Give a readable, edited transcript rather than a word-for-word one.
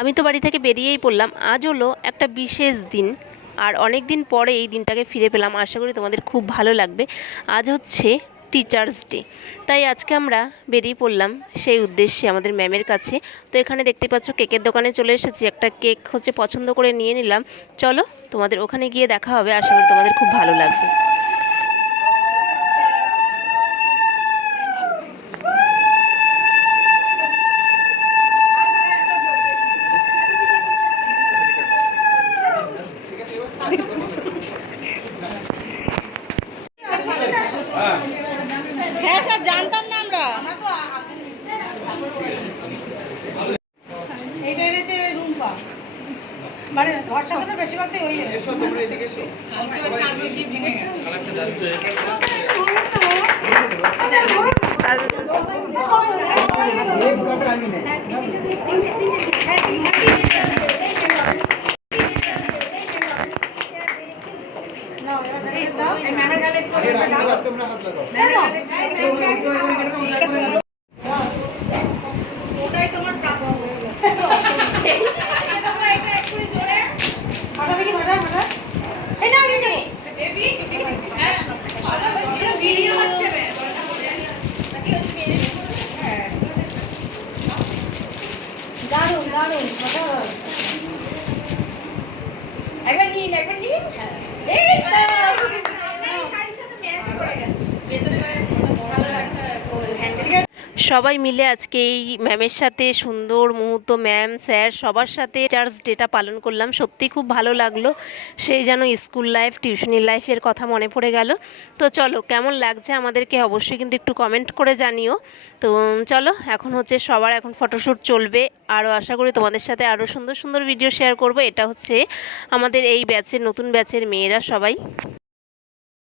আমি তো বাড়ি থেকে বেরিয়েই পড়লাম। আজ হলো একটা বিশেষ দিন, আর অনেক দিন পরে এই দিনটাকে ফিরে পেলাম। আশা করি তোমাদের খুব ভালো লাগবে। আজ হচ্ছে টিচার্স ডে, তাই আজকে আমরা বেরিয়ে পড়লাম সেই উদ্দেশ্যে আমাদের ম্যামের কাছে। তো এখানে দেখতে পাচ্ছ কেকের দোকানে চলে এসেছি, একটা কেক হচ্ছে পছন্দ করে নিয়ে নিলাম। চলো তোমাদের ওখানে গিয়ে দেখা হবে, আশা করি তোমাদের খুব ভালো লাগবে। হ্যাঁ স্যার, জানতাম না আমরা। এইটা এনেছে রুম্পা, মানে ঘর সাজানো বেশিরভাগটাই ওই এসো। তোমরা এদিকে এসো। কালকে কি ভেঙে গেছে তোমরা হাত লাগাও। ওটাই তোমার প্রাপ্য। তোমরা এটা একটু জোরে হাঁটা দেখি, হাঁটা হাঁটা। এই না এই না বেবি, হ্যাঁ এটা ভিডিও হচ্ছে বে নাকি হচ্ছে মেরে। হ্যাঁ দারুণ দারুণ কথা হয়। একবার নিন হ্যাঁ এই তো শাড়ির সাথে ম্যাচ করে গেছে ভেতরে ভালো একটা হ্যান্ডেল। সবাই মিলে আজকে এই ম্যামের সাথে সুন্দর মুহূর্ত, ম্যাম স্যার সবার সাথে টিচার্স ডেটা পালন করলাম। সত্যি খুব ভালো লাগলো। সেই যেন স্কুল লাইফ, টিউশনি লাইফের কথা মনে পড়ে গেল। তো চলো, কেমন লাগছে আমাদেরকে অবশ্যই কিন্তু একটু কমেন্ট করে জানিও। তো চলো, এখন হচ্ছে সবার এখন ফটোশ্যুট চলবে। আরও আশা করি তোমাদের সাথে আরও সুন্দর সুন্দর ভিডিও শেয়ার করব। এটা হচ্ছে আমাদের এই ব্যাচের, নতুন ব্যাচের মেয়েরা সবাই।